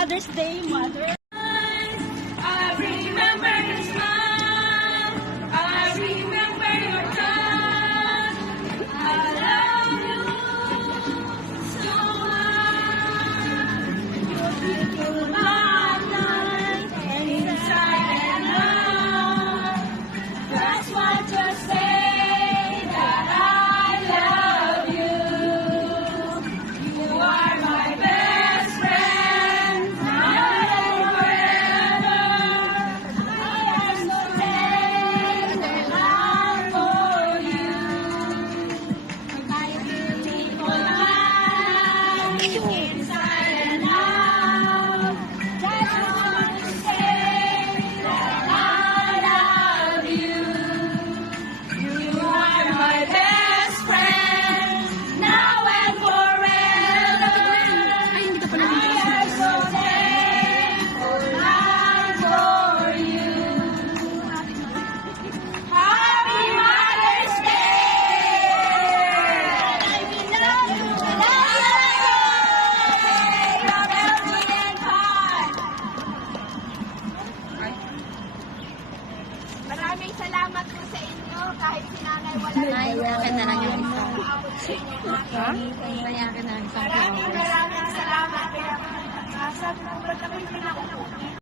Mother's Day, Mother. I remember your smile. I remember your touch. I love you so much. You're beautiful, my life, inside and out. That's what you say, that I love you. You are my best friend, now and forever. I am so thankful for you. My beautiful life, inside and out. Just want to say that I love you. You are my best friend, now and forever. I am so thankful for you. Happy Mother's Day! I love you, your Melody and Pat. Maraming salamat po sa inyo kahit si nanay wala na. Ay, yakin na lang yung isa. Ha? Yakin na lang yung isa. Maraming salamat. Kaya, asap na, ba't ako yung pinakulukin?